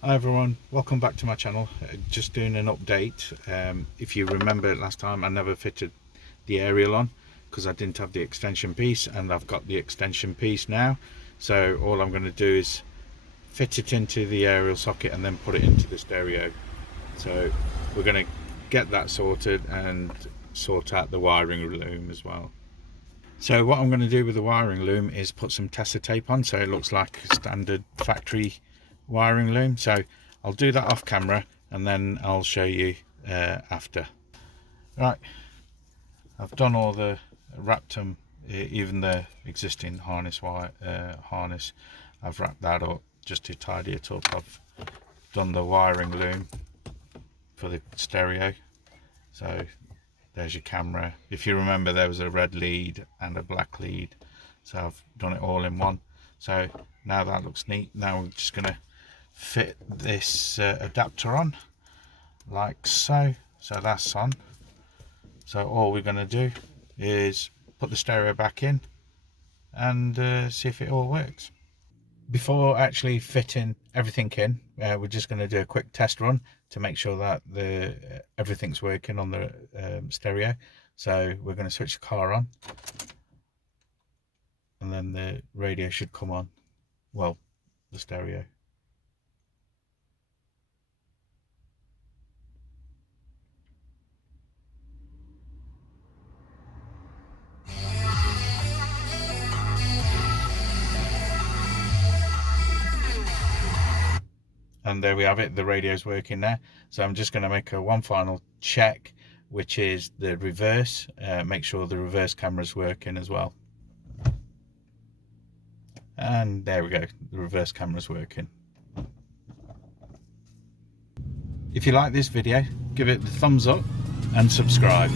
Hi everyone, welcome back to my channel. Just doing an update. If you remember last time, I never fitted the aerial on because I didn't have the extension piece, and I've got the extension piece now. So all I'm going to do is fit it into the aerial socket and then put it into the stereo. So we're going to get that sorted and sort out the wiring loom as well. So what I'm going to do with the wiring loom is put some tesa tape on so it looks like a standard factory wiring loom. So I'll do that off camera and then I'll show you after. Right, I've done all the wrapped them, even the existing harness harness. I've wrapped that up just to tidy it up. I've done the wiring loom for the stereo. So there's your camera. If you remember, there was a red lead and a black lead, so I've done it all in one. So now that looks neat. Now we're just going to fit this adapter on like so. So that's on. So all we're going to do is put the stereo back in and see if it all works. Before actually fitting everything in, we're just going to do a quick test run to make sure that everything's working on the stereo. So we're going to switch the car on, and then the radio should come on. Well, the stereo. And there we have it, the radio's working there. So I'm just going to make one final check, which is the reverse. Make sure the reverse camera's working as well. And there we go, the reverse camera's working. If you like this video, give it the thumbs up and subscribe.